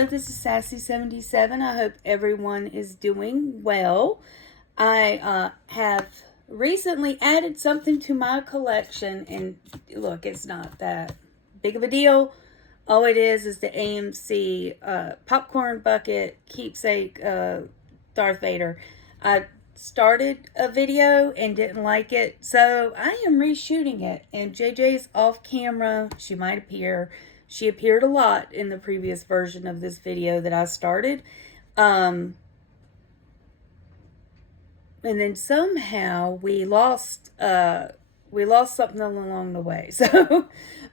Hello, this is Sassy77. I hope everyone is doing well. I have recently added something to my collection, and look, it's not that big of a deal. All it is the AMC popcorn bucket keepsake Darth Vader. I started a video and didn't like it, so I am reshooting it, and JJ's off camera. She might appear. She appeared a lot in the previous version of this video that I started. And then somehow we lost something along the way. So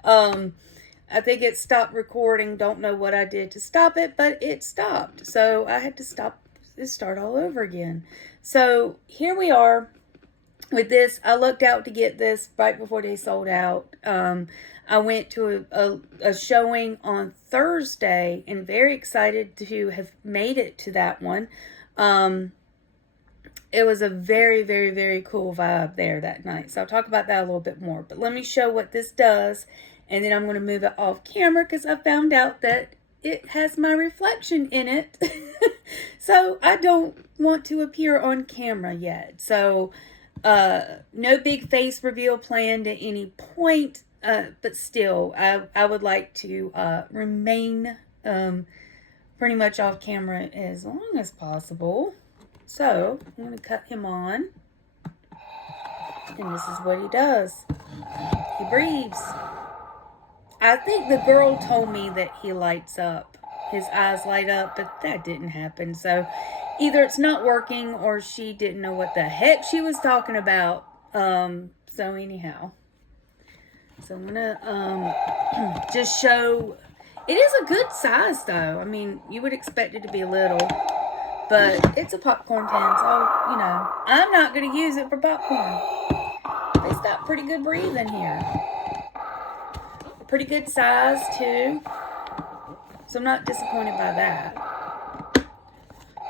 I think it stopped recording. Don't know what I did to stop it, but it stopped. So I had to start all over again. So here we are with this. I looked out to get this right before they sold out. I went to a showing on Thursday and very excited to have made it to that one. It was a very, very, very cool vibe there that night. So I'll talk about that a little bit more. But let me show what this does. And then I'm going to move it off camera because I found out that it has my reflection in it. So I don't want to appear on camera yet. So no big face reveal planned at any point. But still, I would like to remain pretty much off camera as long as possible. So I'm going to cut him on. And this is what he does. He breathes. I think the girl told me that he lights up. His eyes light up, but that didn't happen. So either it's not working or she didn't know what the heck she was talking about. So anyhow. So I'm going to just show. It is a good size, though. I mean, you would expect it to be little. But it's a popcorn tin, so, you know. I'm not going to use it for popcorn. It's got pretty good breathing here. Pretty good size, too. So I'm not disappointed by that.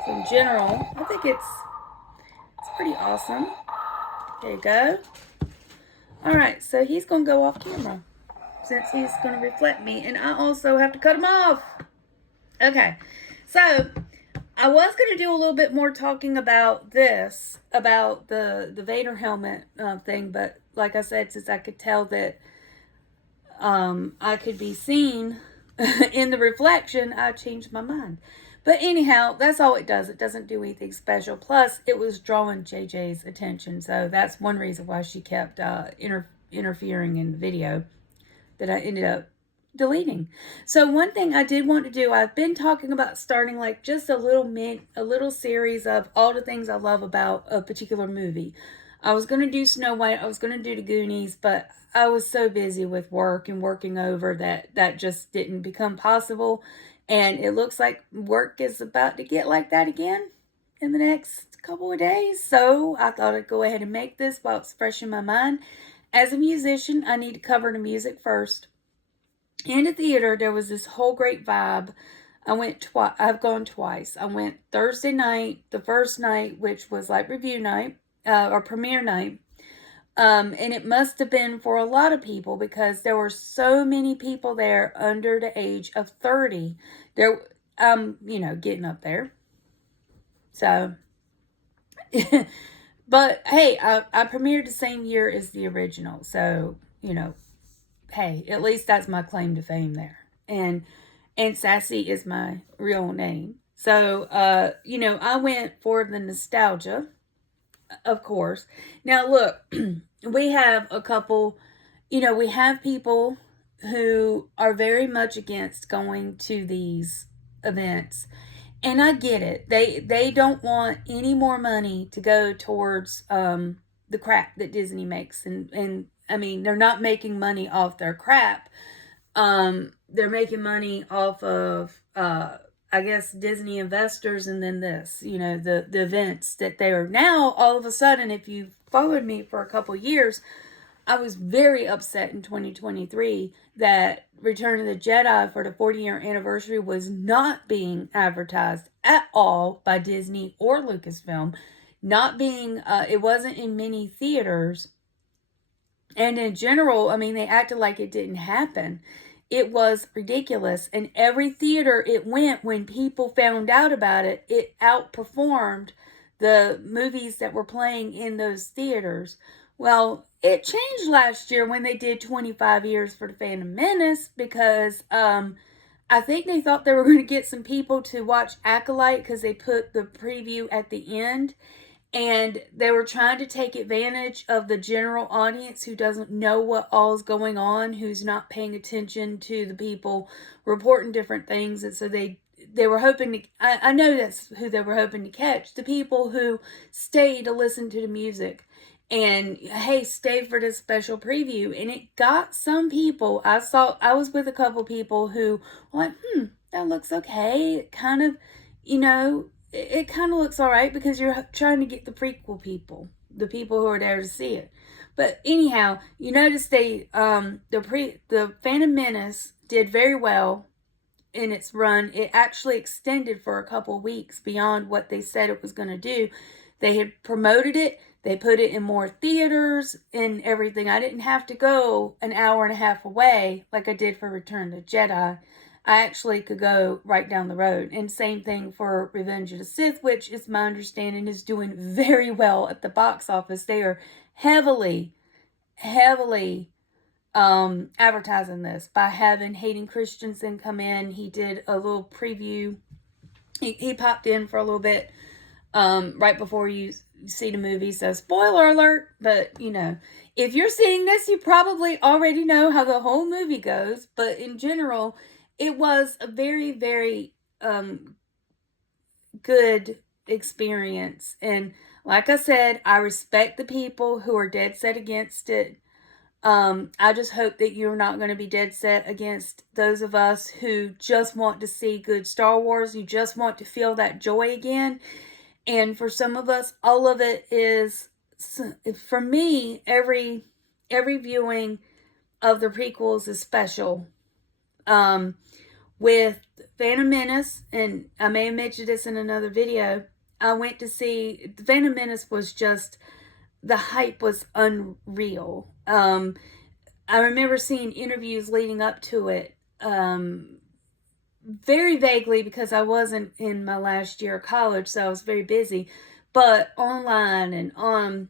So in general, I think it's pretty awesome. There you go. Alright, so he's going to go off camera since he's going to reflect me. And I also have to cut him off. Okay, so I was going to do a little bit more talking about this, about the Vader helmet thing. But like I said, since I could tell that I could be seen in the reflection, I changed my mind. But anyhow, that's all it does. It doesn't do anything special. Plus, it was drawing JJ's attention. So that's one reason why she kept interfering in the video that I ended up deleting. So one thing I did want to do, I've been talking about starting like just a little series of all the things I love about a particular movie. I was going to do Snow White. I was going to do the Goonies, but I was so busy with work and working over that just didn't become possible. And it looks like work is about to get like that again in the next couple of days. So I thought I'd go ahead and make this while it's fresh in my mind. As a musician, I need to cover the music first. In the theater, there was this whole great vibe. I've gone twice. I went Thursday night, the first night, which was like review night, or premiere night. And it must have been for a lot of people because there were so many people there under the age of 30. There, getting up there. So, but hey, I premiered the same year as the original. So, hey, at least that's my claim to fame there. And Sassy is my real name. So, I went for the nostalgia, of course. Now, look, we have a couple, we have people who are very much against going to these events. And I get it. They don't want any more money to go towards the crap that Disney makes. And I mean, they're not making money off their crap. They're making money off of, I guess, Disney investors and then this, the events that they are now, all of a sudden, if you've followed me for a couple years, I was very upset in 2023 that Return of the Jedi for the 40-year anniversary was not being advertised at all by Disney or Lucasfilm. It wasn't in many theaters. And in general, I mean, they acted like it didn't happen. it was ridiculous. And every theater it went, when people found out about it, it outperformed the movies that were playing in those theaters. Well, it changed last year when they did 25 years for the Phantom Menace, because I think they thought they were going to get some people to watch Acolyte because they put the preview at the end. And they were trying to take advantage of the general audience who doesn't know what all is going on, who's not paying attention to the people reporting different things. And so they were hoping to, I know that's who they were hoping to catch, the people who stay to listen to the music. And hey, stay for this special preview. And it got some people. I was with a couple people who were like, that looks okay. It kind of, it kind of looks all right, because you're trying to get the prequel people, the people who are there to see it. But anyhow, you notice the Phantom Menace did very well in its run. It actually extended for a couple of weeks beyond what they said it was going to do. They had promoted it. They put it in more theaters and everything. I didn't have to go an hour and a half away like I did for Return of the Jedi. I actually could go right down the road. And same thing for Revenge of the Sith, which is my understanding is doing very well at the box office. They are heavily advertising this by having Hayden Christensen come in. He did a little preview. He popped in for a little bit right before you see the movie. So spoiler alert, but if you're seeing this, you probably already know how the whole movie goes. But in general, it was a very, very good experience. And like I said, I respect the people who are dead set against it. I just hope that you're not going to be dead set against those of us who just want to see good Star Wars. You just want to feel that joy again. And for some of us, all of it is, for me, every viewing of the prequels is special. With Phantom Menace, and I may have mentioned this in another video, I went to see, Phantom Menace was just, the hype was unreal. I remember seeing interviews leading up to it, very vaguely, because I wasn't in my last year of college, so I was very busy, but online and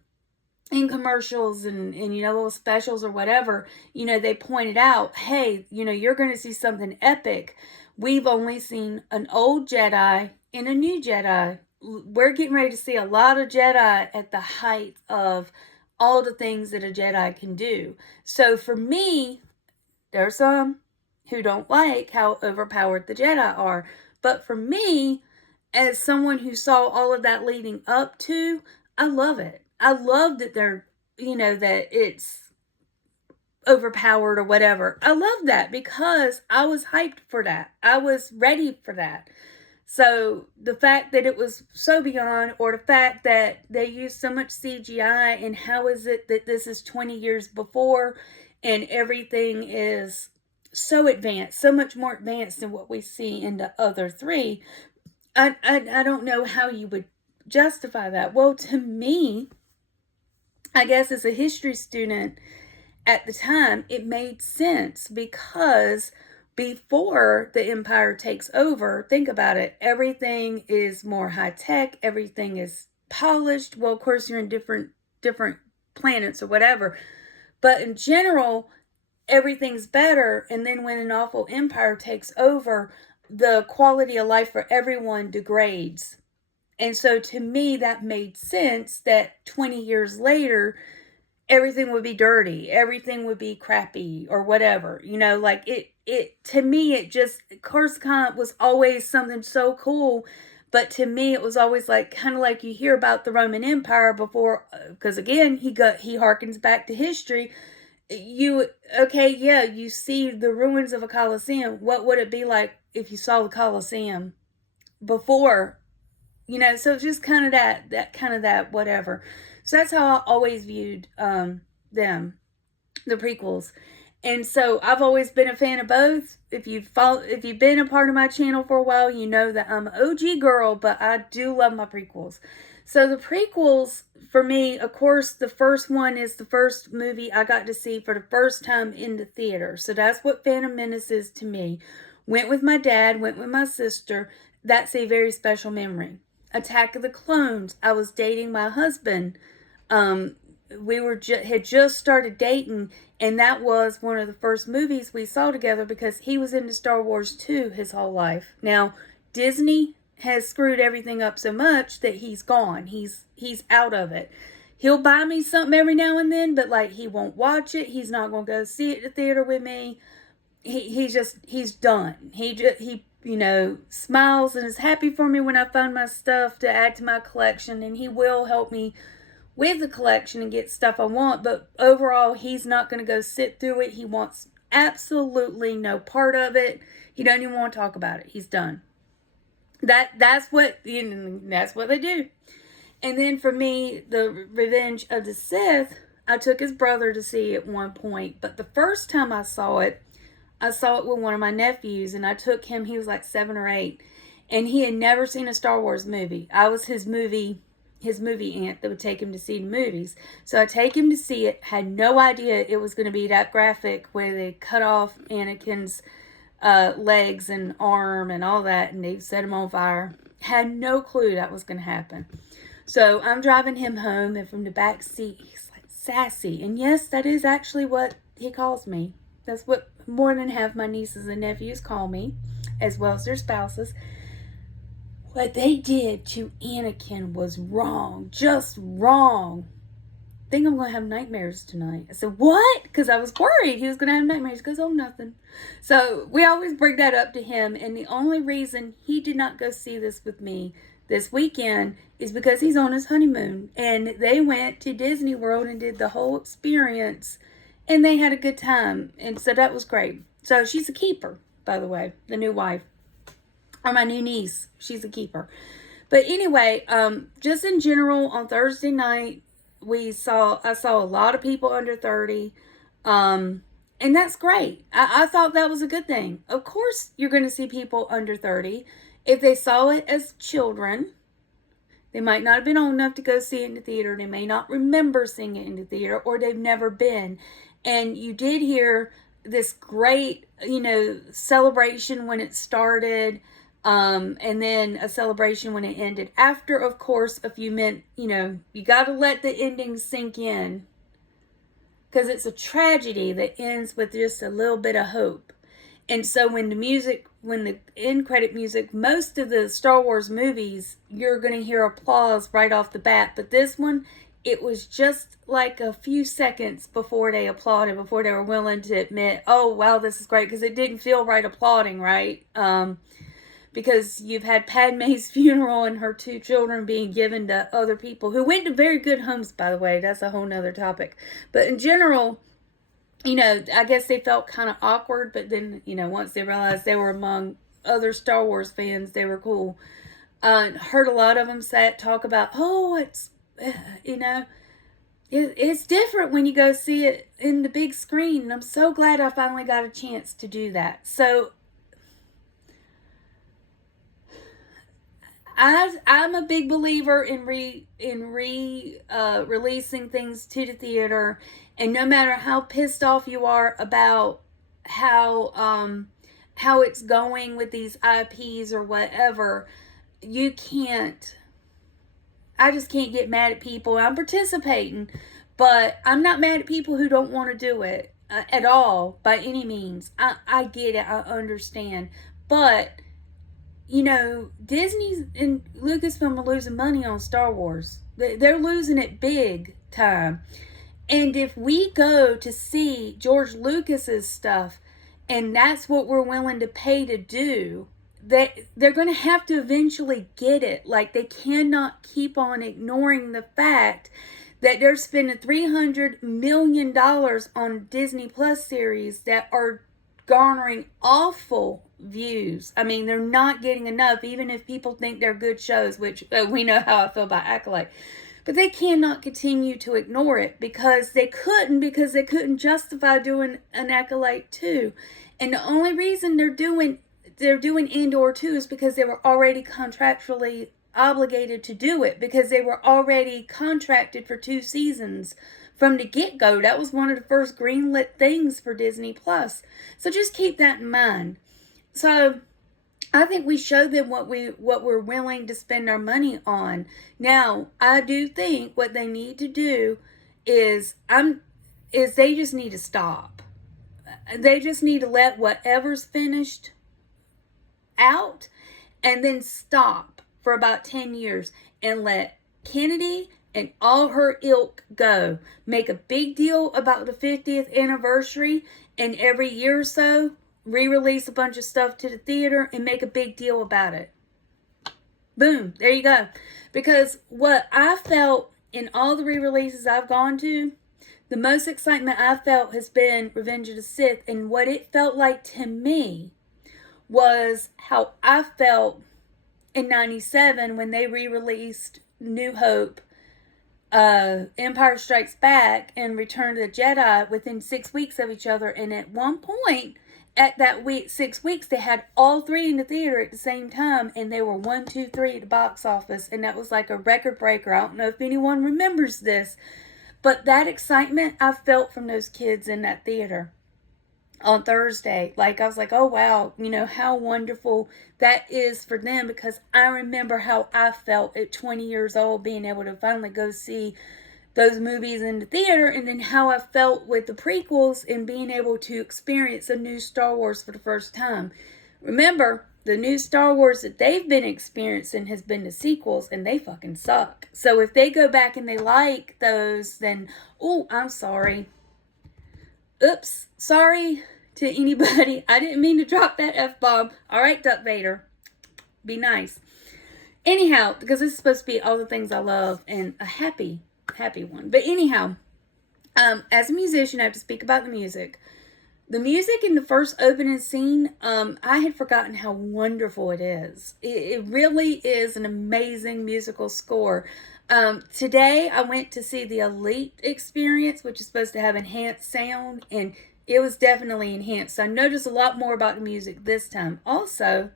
in commercials and little specials or whatever, they pointed out, hey, you're going to see something epic. We've only seen an old Jedi and a new Jedi. We're getting ready to see a lot of Jedi at the height of all the things that a Jedi can do. So for me, there's some who don't like how overpowered the Jedi are. But for me, as someone who saw all of that leading up to, I love it. I love that they're, that it's overpowered or whatever. I love that because I was hyped for that. I was ready for that. So the fact that it was so beyond, or the fact that they used so much CGI, and how is it that this is 20 years before and everything is so advanced, so much more advanced than what we see in the other three. I don't know how you would justify that. Well, to me, I guess as a history student at the time, it made sense, because before the Empire takes over, think about it, everything is more high tech, everything is polished. Well, of course, you're in different planets or whatever, but in general, everything's better. And then when an awful Empire takes over, the quality of life for everyone degrades. And so to me, that made sense that 20 years later, everything would be dirty, everything would be crappy or whatever, like it to me, it just, Coruscant was always something so cool. But to me, it was always like, kind of like you hear about the Roman Empire before, because again, he harkens back to history. You see the ruins of a Colosseum. What would it be like if you saw the Colosseum before? So it's just kind of that whatever. So that's how I always viewed them, the prequels. And so I've always been a fan of both. If you've been a part of my channel for a while, you know that I'm an OG girl, but I do love my prequels. So the prequels, for me, of course, the first one is the first movie I got to see for the first time in the theater. So that's what Phantom Menace is to me. Went with my dad, went with my sister. That's a very special memory. Attack of the Clones. I was dating my husband. We had just started dating, and that was one of the first movies we saw together because he was into Star Wars too his whole life. Now, Disney has screwed everything up so much that he's gone. He's out of it. He'll buy me something every now and then, but like he won't watch it. He's not gonna go see it at the theater with me. He's done. He smiles and is happy for me when I find my stuff to add to my collection, and he will help me with the collection and get stuff I want, but overall he's not going to go sit through it. He wants absolutely no part of it. He doesn't even want to talk about it. He's done. That's what they do. And then for me, the Revenge of the Sith, I took his brother to see at one point, but the first time I saw it with one of my nephews, and I took him. He was like 7 or 8, and he had never seen a Star Wars movie. I was his movie aunt that would take him to see the movies. So I take him to see it, had no idea it was going to be that graphic where they cut off Anakin's legs and arm and all that, and they set him on fire. Had no clue that was going to happen. So I'm driving him home, and from the back seat, he's like, sassy. And yes, that is actually what he calls me. That's what more than half my nieces and nephews call me, as well as their spouses. What they did to Anakin was wrong. Just wrong. I think I'm going to have nightmares tonight. I said, what? Because I was worried he was going to have nightmares. He goes, oh, nothing. So we always bring that up to him. And the only reason he did not go see this with me this weekend is because he's on his honeymoon. And they went to Disney World and did the whole experience. And they had a good time. And so that was great. So she's a keeper, by the way, the new wife. Or my new niece. She's a keeper. But anyway, just in general, on Thursday night, I saw a lot of people under 30. And that's great. I thought that was a good thing. Of course, you're going to see people under 30. If they saw it as children, they might not have been old enough to go see it in the theater. They may not remember seeing it in the theater, or they've never been. And you did hear this great, celebration when it started. And then a celebration when it ended. After, of course, a few minutes, you got to let the ending sink in. Because it's a tragedy that ends with just a little bit of hope. And so when the end credit music, most of the Star Wars movies, you're going to hear applause right off the bat. But this one, it was just like a few seconds before they applauded, before they were willing to admit, oh, wow, this is great. Because it didn't feel right applauding, right? Because you've had Padme's funeral and her 2 children being given to other people who went to very good homes, by the way. That's a whole nother topic. But in general, I guess they felt kind of awkward. But then, once they realized they were among other Star Wars fans, they were cool. Heard a lot of them talk about, oh, it's, it's different when you go see it in the big screen. And I'm so glad I finally got a chance to do that. So, I'm a big believer in releasing things to the theater, and no matter how pissed off you are about how it's going with these IPs or whatever, I just can't get mad at people. I'm participating, but I'm not mad at people who don't want to do it at all by any means. I get it. I understand, but Disney and Lucasfilm are losing money on Star Wars. They're losing it big time. And if we go to see George Lucas's stuff, and that's what we're willing to pay to do, they're going to have to eventually get it. Like, they cannot keep on ignoring the fact that they're spending $300 million on Disney Plus series that are garnering awful views. I mean, they're not getting enough, even if people think they're good shows, which we know how I feel about Acolyte. But they cannot continue to ignore it because they couldn't justify doing an Acolyte 2. And the only reason they're doing Andor 2 is because they were already contractually obligated to do it because they were already contracted for 2 seasons from the get-go. That was one of the first greenlit things for Disney Plus. So just keep that in mind. So I think we show them what we're willing to spend our money on. Now, I do think what they need to do is they just need to stop. They just need to let whatever's finished out and then stop for about 10 years and let Kennedy and all her ilk go. Make a big deal about the 50th anniversary, and every year or so re-release a bunch of stuff to the theater and make a big deal about it. Boom, there you go. Because what I felt in all the re-releases I've gone to, the most excitement I felt has been Revenge of the Sith, and what it felt like to me was how I felt in 97 when they re-released New Hope, Empire Strikes Back, and Return of the Jedi within 6 weeks of each other. And at one point, at that 6 weeks, they had all 3 in the theater at the same time, and they were 1, 2, 3 at the box office, and that was like a record breaker. I don't know if anyone remembers this, but that excitement I felt from those kids in that theater on Thursday. Like, I was like, oh wow, how wonderful that is for them, because I remember how I felt at 20 years old being able to finally go see those movies in the theater, and then how I felt with the prequels and being able to experience a new Star Wars for the first time. Remember, the new Star Wars that they've been experiencing has been the sequels, and they fucking suck. So if they go back and they like those, then, oh, I'm sorry. Oops, sorry to anybody. I didn't mean to drop that F-bomb. All right, Duck Vader. Be nice. Anyhow, because this is supposed to be all the things I love and a happy one. But anyhow, as a musician, I have to speak about the music. The music in the first opening scene, I had forgotten how wonderful it is. It really is an amazing musical score. Today, I went to see the Elite Experience, which is supposed to have enhanced sound, and it was definitely enhanced. So I noticed a lot more about the music this time. Also,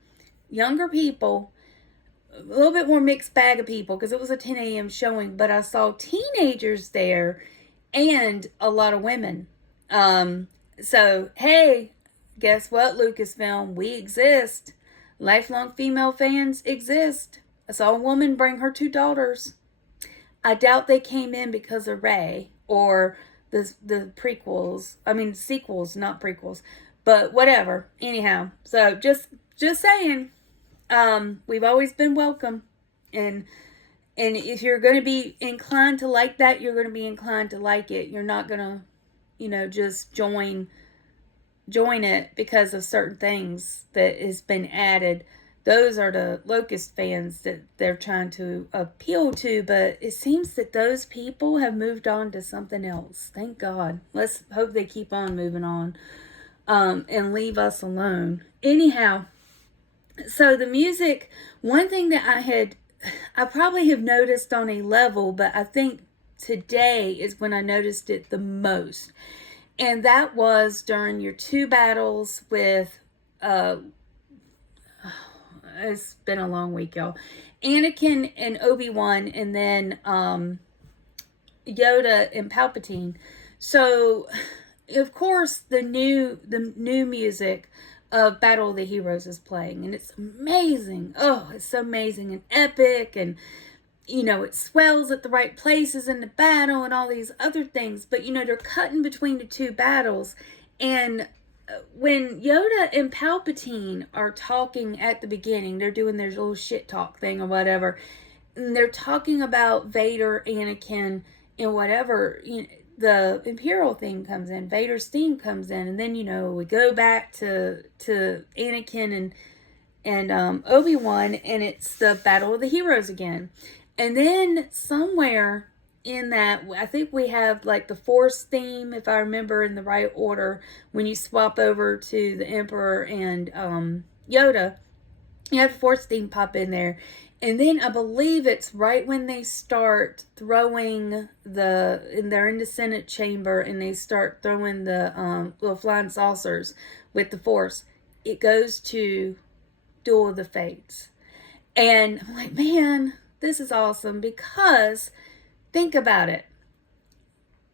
younger people, a little bit more mixed bag of people, because it was a 10 a.m. showing, but I saw teenagers there and a lot of women. So, hey, guess what, Lucasfilm? We exist. Lifelong female fans exist. I saw a woman bring her 2 daughters. I doubt they came in because of Rey or the prequels. I mean, sequels, not prequels. But whatever. Anyhow, so just saying, we've always been welcome. And if you're going to be inclined to like that, you're going to be inclined to like it. You're not going to, just join it because of certain things that has been added. Those are the Locust fans that they're trying to appeal to, but it seems that those people have moved on to something else. Thank God. Let's hope they keep on moving on and leave us alone. Anyhow, so the music, one thing that I probably have noticed on a level, but I think today is when I noticed it the most. And that was during your 2 battles with, it's been a long week, y'all. Anakin and Obi-Wan, and then Yoda and Palpatine. So, of course, the new music of Battle of the Heroes is playing, and it's amazing. Oh, it's so amazing and epic, and it swells at the right places in the battle and all these other things. But, they're cutting between the 2 battles. And when Yoda and Palpatine are talking at the beginning, they're doing their little shit talk thing or whatever. And they're talking about Vader, Anakin, and whatever. The Imperial theme comes in. Vader's theme comes in. And then, we go back to Anakin and Obi-Wan, and it's the Battle of the Heroes again. And then somewhere in that, I think we have like the Force theme, if I remember in the right order, when you swap over to the Emperor and Yoda, you have the Force theme pop in there. And then I believe it's right when they start throwing and they're in the Senate chamber, and they start throwing the little flying saucers with the Force. It goes to Duel of the Fates. And I'm like, man, this is awesome, because think about it.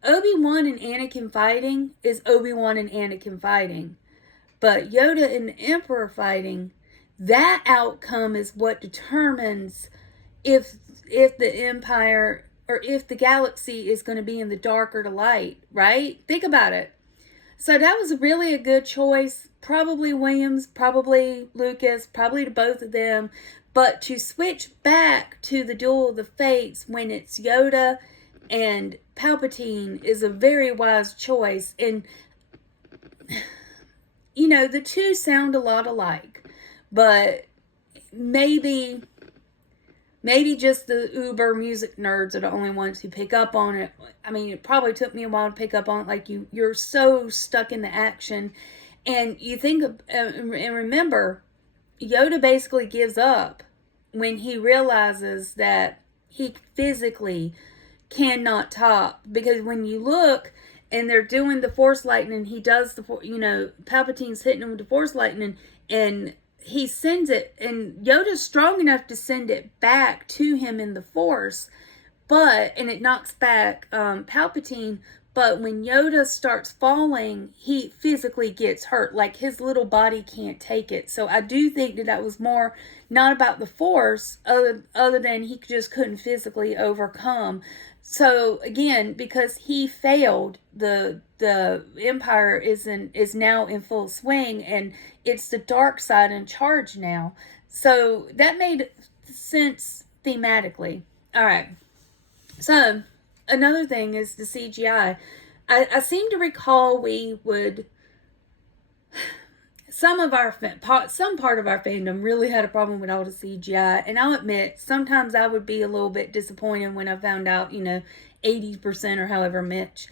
Obi-Wan and Anakin fighting is Obi-Wan and Anakin fighting. But Yoda and the Emperor fighting, that outcome is what determines if the Empire, or if the galaxy is going to be in the dark or the light, right? Think about it. So that was really a good choice. Probably Williams, probably Lucas, probably to both of them. But to switch back to the Duel of the Fates when it's Yoda and Palpatine is a very wise choice. And, you know, the two sound a lot alike. But maybe just the uber music nerds are the only ones who pick up on it. I mean, it probably took me a while to pick up on it. Like, you're so stuck in the action. And you think, and remember, Yoda basically gives up when he realizes that he physically cannot top. Because when you look and they're doing the Force lightning, he does Palpatine's hitting him with the Force lightning, and he sends it, and Yoda's strong enough to send it back to him in the Force, and it knocks back Palpatine. But when Yoda starts falling, he physically gets hurt. Like, his little body can't take it. So I do think that was more not about the Force, other than he just couldn't physically overcome. So again, because he failed, the Empire is now in full swing, and it's the dark side in charge now. So that made sense thematically. All right. So another thing is the CGI. I seem to recall some part of our fandom really had a problem with all the CGI, and I'll admit, sometimes I would be a little bit disappointed when I found out, 80% or however much.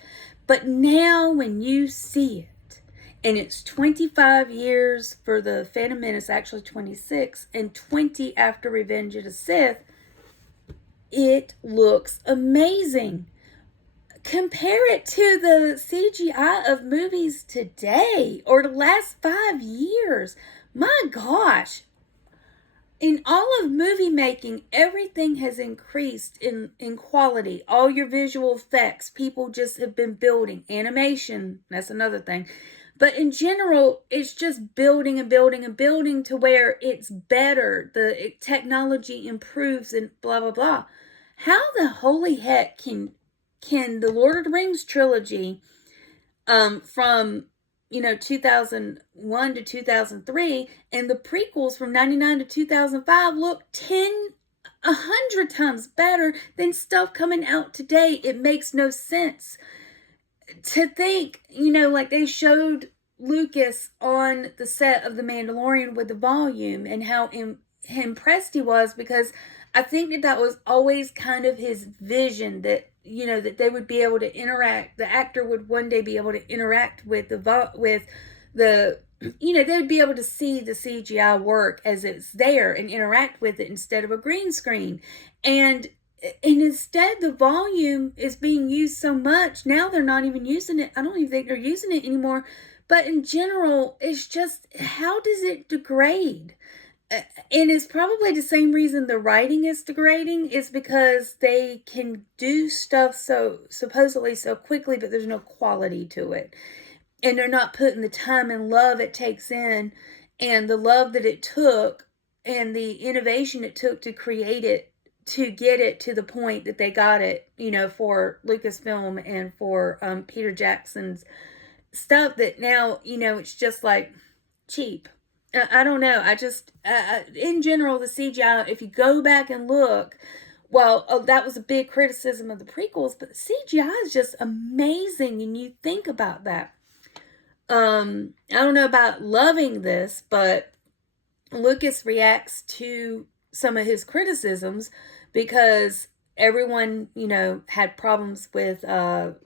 But now when you see it, and it's 25 years for the Phantom Menace, actually 26, and 20 after Revenge of the Sith, it looks amazing. Compare it to the CGI of movies today, or the last 5 years. My gosh. In all of movie making, everything has increased in quality. All your visual effects, people just have been building. Animation, that's another thing. But in general, it's just building and building and building to where it's better. The technology improves and blah, blah, blah. How the holy heck can the Lord of the Rings trilogy from 2001 to 2003 and the prequels from 99 to 2005 look 100 times better than stuff coming out today? It makes no sense to think, like they showed Lucas on the set of The Mandalorian with the volume, and how impressed he was, because I think that was always kind of his vision, that that they would be able to interact. The actor would one day be able to interact with they would be able to see the CGI work as it's there and interact with it instead of a green screen. And instead, the volume is being used so much. Now they're not even using it. I don't even think they're using it anymore. But in general, it's just, how does it degrade? And it's probably the same reason the writing is degrading, is because they can do stuff supposedly so quickly, but there's no quality to it. And they're not putting the time and love it takes in, and the love that it took, and the innovation it took to create it, to get it to the point that they got it, for Lucasfilm and for Peter Jackson's stuff, that now, it's just like cheap. I don't know. I just, in general, the CGI, if you go back and look, that was a big criticism of the prequels, but the CGI is just amazing, and you think about that. I don't know about loving this, but Lucas reacts to some of his criticisms because everyone, had problems with Jar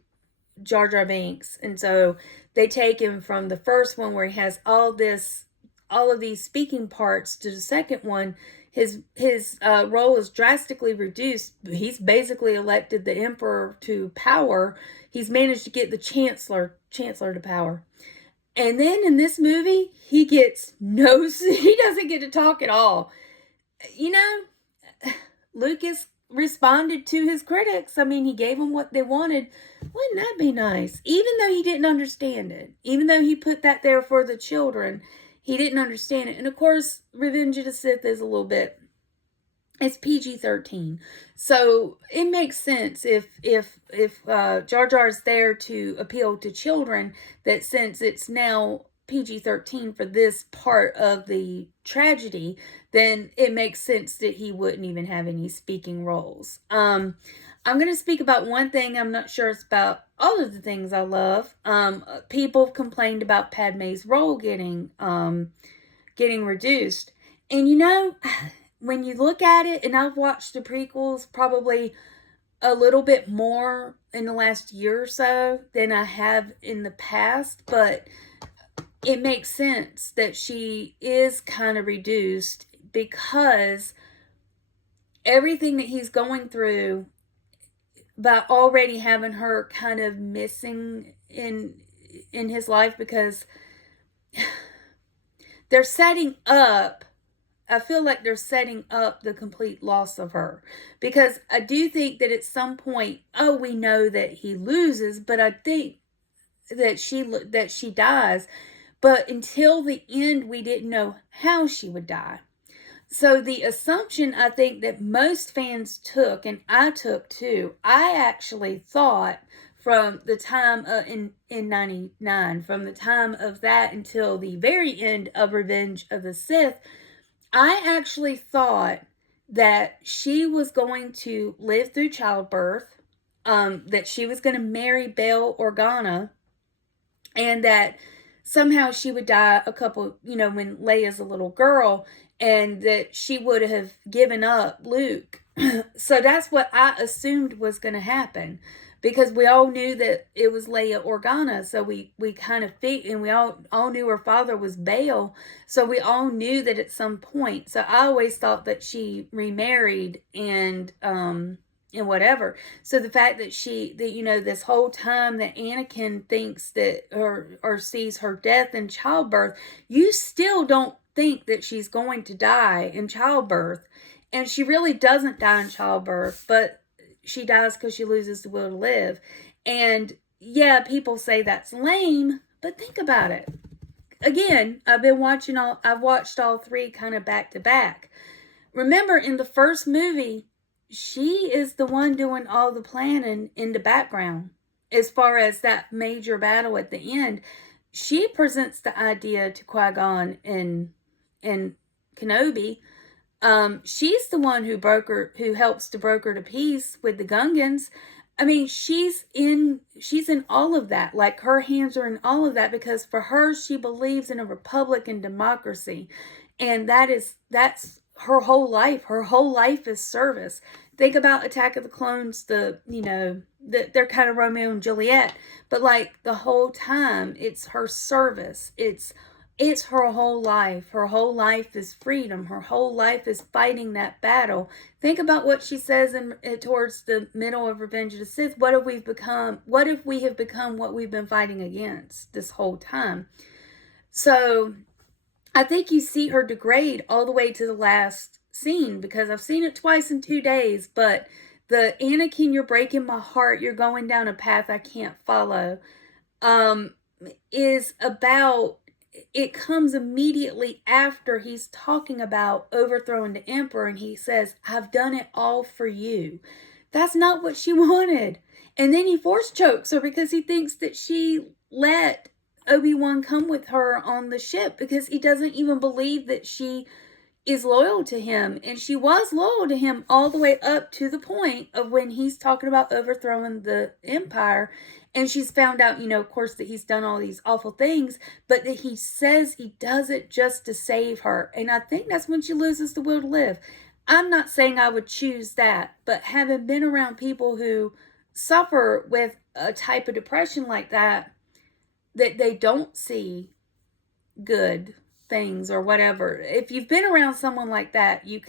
Jar Binks, and so they take him from the first one where he has all of these speaking parts to the second one. His role is drastically reduced. He's basically elected the Emperor to power. He's managed to get the Chancellor to power. And then in this movie, he doesn't get to talk at all. you know, Lucas responded to his critics. I mean, he gave them what they wanted. Wouldn't that be nice? Even though he didn't understand it, even though he put that there for the children, he didn't understand it. And of course, Revenge of the Sith is a little bit, it's PG-13, so it makes sense if Jar Jar is there to appeal to children, that since it's now PG-13 for this part of the tragedy, then it makes sense that he wouldn't even have any speaking roles. I'm going to speak about one thing. I'm not sure it's about all of the things I love. People have complained about Padme's role getting reduced, and you know, when you look at it, and I've watched the prequels probably a little bit more in the last year or so than I have in the past, but it makes sense that she is kind of reduced because everything that he's going through, by already having her kind of missing in his life, because they're setting up, I feel like they're setting up the complete loss of her, because I do think that at some point, we know that he loses, but I think that she dies, but until the end, we didn't know how she would die. So the assumption I think that most fans took, and I took too, I actually thought from the time in 99, from the time of that until the very end of Revenge of the Sith, I actually thought that she was going to live through childbirth, that she was going to marry Bail Organa, and that somehow she would die a couple, when Leia's a little girl, and that she would have given up Luke. So that's what I assumed was going to happen, because we all knew that it was Leia Organa. So we kind of and we all knew her father was Bail. So we all knew that at some point. So I always thought that she remarried and whatever. So the fact that this whole time that Anakin thinks that or sees her death in childbirth, you still don't think that she's going to die in childbirth. And she really doesn't die in childbirth, but she dies because she loses the will to live. And yeah, people say that's lame, but think about it. Again, I've watched all three kind of back to back. Remember, in the first movie, she is the one doing all the planning in the background. As far as that major battle at the end, she presents the idea to Qui-Gon and Kenobi. She's the one who helps to broker the peace with the Gungans. I mean, she's in all of that. Like, her hands are in all of that, because for her, she believes in a republic and democracy. And that's her whole life. Her whole life is service. Think about Attack of the Clones, they're kind of Romeo and Juliet, but like the whole time, it's her service. It's her whole life. Her whole life is freedom. Her whole life is fighting that battle. Think about what she says towards the middle of Revenge of the Sith. What if we have become what we've been fighting against this whole time? So I think you see her degrade all the way to the last scene, because I've seen it twice in 2 days, but the Anakin, you're breaking my heart, you're going down a path I can't follow, is about, it comes immediately after he's talking about overthrowing the Emperor, and he says, I've done it all for you. That's not what she wanted. And then he force chokes her because he thinks that she let Obi-Wan come with her on the ship, because he doesn't even believe that she is loyal to him. And she was loyal to him all the way up to the point of when he's talking about overthrowing the Empire. And she's found out, of course, that he's done all these awful things, but that he says he does it just to save her. And I think that's when she loses the will to live. I'm not saying I would choose that, but having been around people who suffer with a type of depression like that they don't see good things or whatever. If you've been around someone like that, you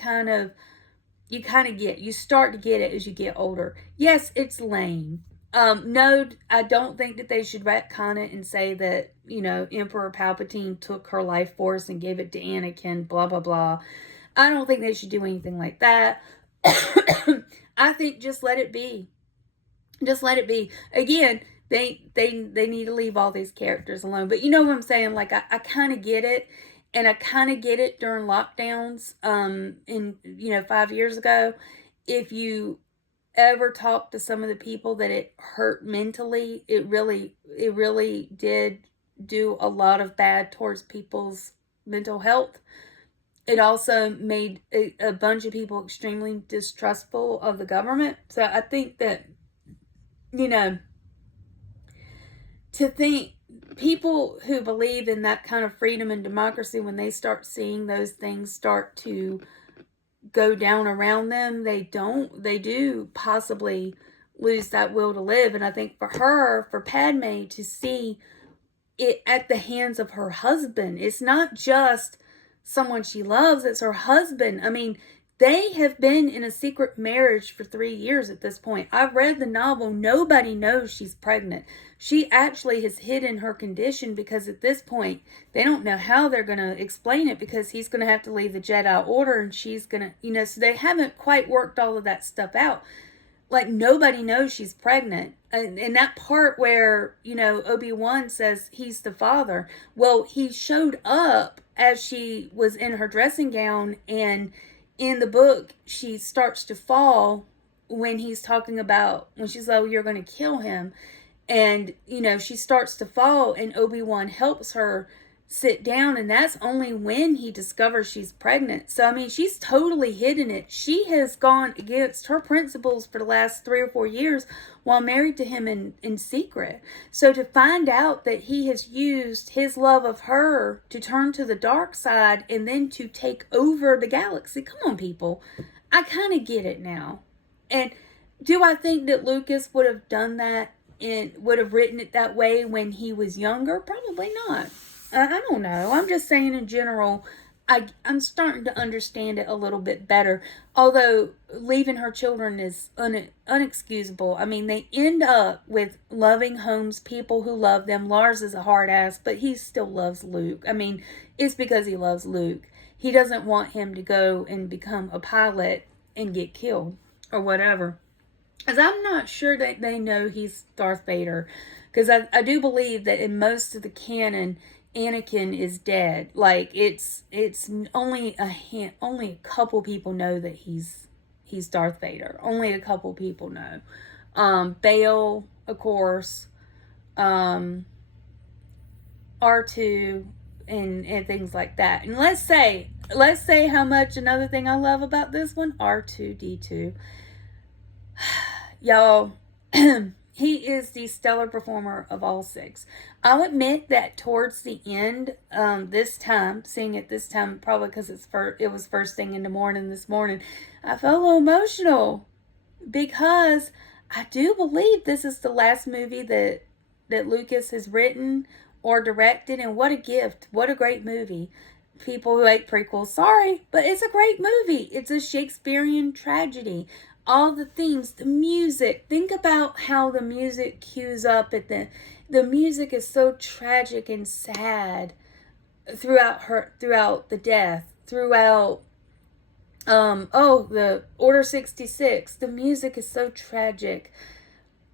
start to get it as you get older. Yes, it's lame. No, I don't think that they should retcon it and say that, Emperor Palpatine took her life force and gave it to Anakin, blah, blah, blah. I don't think they should do anything like that. I think just let it be. Just let it be. Again, they need to leave all these characters alone. But you know what I'm saying? Like, I kind of get it. And I kind of get it during lockdowns, 5 years ago. If you ever talk to some of the people that it hurt mentally, it really did do a lot of bad towards people's mental health. It also made a bunch of people extremely distrustful of the government. So I think that, to think people who believe in that kind of freedom and democracy, when they start seeing those things start to go down around them, they do possibly lose that will to live. And I think for Padme to see it at the hands of her husband, it's not just someone she loves, it's her husband. I mean, they have been in a secret marriage for 3 years at this point. I've read the novel. Nobody knows she's pregnant. She actually has hidden her condition because at this point, they don't know how they're going to explain it, because he's going to have to leave the Jedi Order and she's going to, so they haven't quite worked all of that stuff out. Like, nobody knows she's pregnant. And that part where, Obi-Wan says he's the father. Well, he showed up as she was in her dressing gown, and in the book, she starts to fall when he's talking about, when she's like, oh, you're going to kill him. And, she starts to fall, and Obi-Wan helps her sit down, and that's only when he discovers she's pregnant. So, I mean, she's totally hidden it. She has gone against her principles for the last 3 or 4 years while married to him in secret. So to find out that he has used his love of her to turn to the dark side and then to take over the galaxy, come on, people. I kind of get it now. And do I think that Lucas would have done that and would have written it that way when he was younger? Probably not. I don't know. I'm just saying in general, I'm starting to understand it a little bit better. Although leaving her children is unexcusable. I mean, they end up with loving homes, people who love them. Lars is a hard ass, but he still loves Luke. I mean, it's because he loves Luke. He doesn't want him to go and become a pilot and get killed or whatever. Because I'm not sure that they know he's Darth Vader. Because I do believe that in most of the canon, Anakin is dead. Like, it's only a couple people know that he's Darth Vader. Only a couple people know. Bail, of course, R2, and things like that. And let's say how much, another thing I love about this one, R2-D2. Y'all, he is the stellar performer of all 6. I'll admit that towards the end, seeing it this time, probably because it was first thing in the morning this morning, I felt a little emotional, because I do believe this is the last movie that Lucas has written or directed, and what a gift. What a great movie. People who hate prequels, sorry, but it's a great movie. It's a Shakespearean tragedy. All the themes, the music. Think about how the music cues up at the music is so tragic and sad throughout the death, throughout the Order 66. The music is so tragic.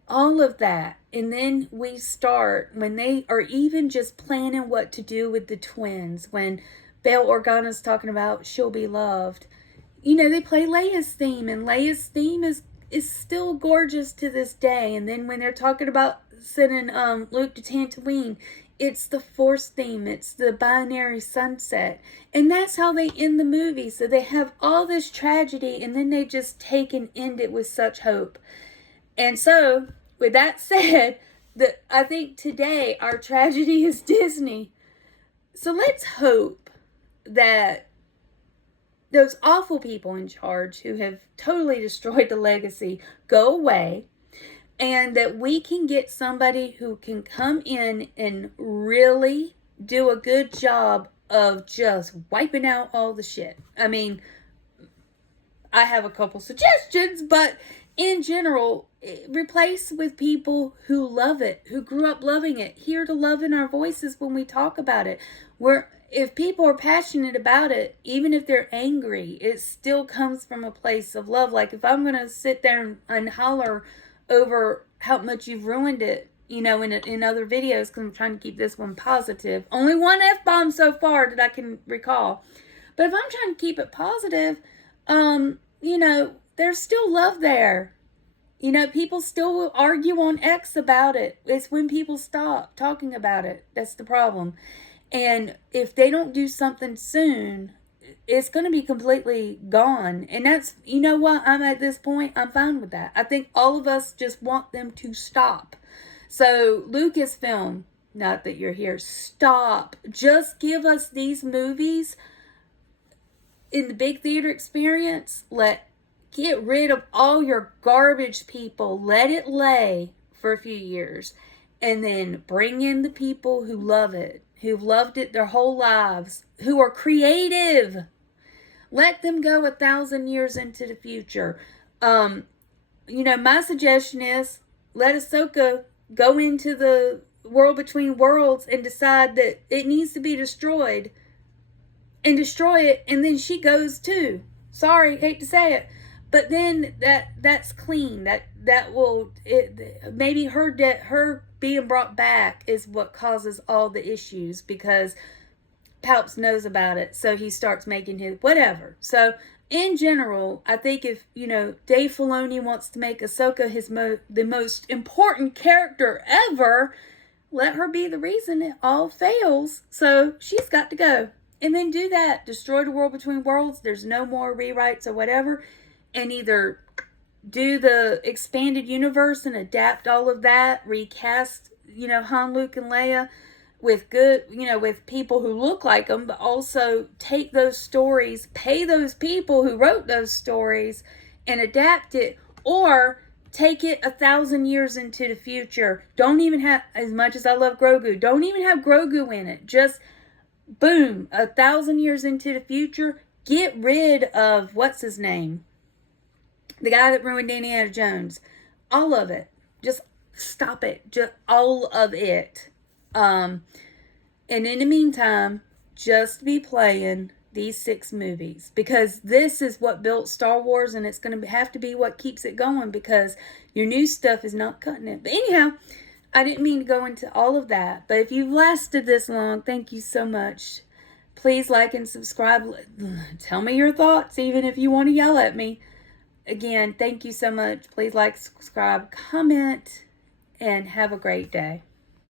All of that. And then we start when they are even just planning what to do with the twins, when Bail Organa's talking about she'll be loved. They play Leia's theme, and Leia's theme is still gorgeous to this day. And then when they're talking about sending Luke to Tatooine, it's the Force theme. It's the binary sunset. And that's how they end the movie. So they have all this tragedy, and then they just take and end it with such hope. And so, with that said, I think today our tragedy is Disney. So let's hope that those awful people in charge who have totally destroyed the legacy go away, and that we can get somebody who can come in and really do a good job of just wiping out all the shit. I mean, I have a couple suggestions, but in general, replace with people who love it, who grew up loving it, hear the love in our voices when we talk about it. if people are passionate about it, even if they're angry, it still comes from a place of love. Like if I'm going to sit there and holler over how much you've ruined it, you know, in other videos, because I'm trying to keep this one positive. Only one F-bomb so far that I can recall. But if I'm trying to keep it positive, you know, there's still love there. You know, people still will argue on X about it. It's when people stop talking about it. That's the problem. And if they don't do something soon, it's going to be completely gone. And that's, you know what, I'm at this point, I'm fine with that. I think all of us just want them to stop. So Lucasfilm, not that you're here, stop. Just give us these movies in the big theater experience. Get rid of all your garbage people. Let it lay for a few years. And then bring in the people who love it, who've loved it their whole lives, who are creative. Let them go 1,000 years into the future. You know, my suggestion is let Ahsoka go into the world between worlds and decide that it needs to be destroyed. And destroy it, and then she goes too. Sorry, hate to say it. But then that's clean. That will maybe her being brought back is what causes all the issues, because Palps knows about it, so he starts making his whatever. So in general, I think if, you know, Dave Filoni wants to make Ahsoka the most important character ever, let her be the reason it all fails. So she's got to go. And then do that. Destroy the world between worlds. There's no more rewrites or whatever. And either do the expanded universe and adapt all of that, recast, you know, Han, Luke, and Leia with good, you know, with people who look like them, but also take those stories, pay those people who wrote those stories and adapt it, or take it 1,000 years into the future. Don't even have, as much as I love Grogu, don't even have Grogu in it. Just boom, 1,000 years into the future, get rid of, what's his name? The guy that ruined Indiana Jones. All of it. Just stop it. Just all of it. And in the meantime, just be playing these 6 movies. Because this is what built Star Wars, and it's going to have to be what keeps it going, because your new stuff is not cutting it. But anyhow, I didn't mean to go into all of that. But if you've lasted this long, thank you so much. Please like and subscribe. Tell me your thoughts, even if you want to yell at me. Again, thank you so much. Please like, subscribe, comment, and have a great day.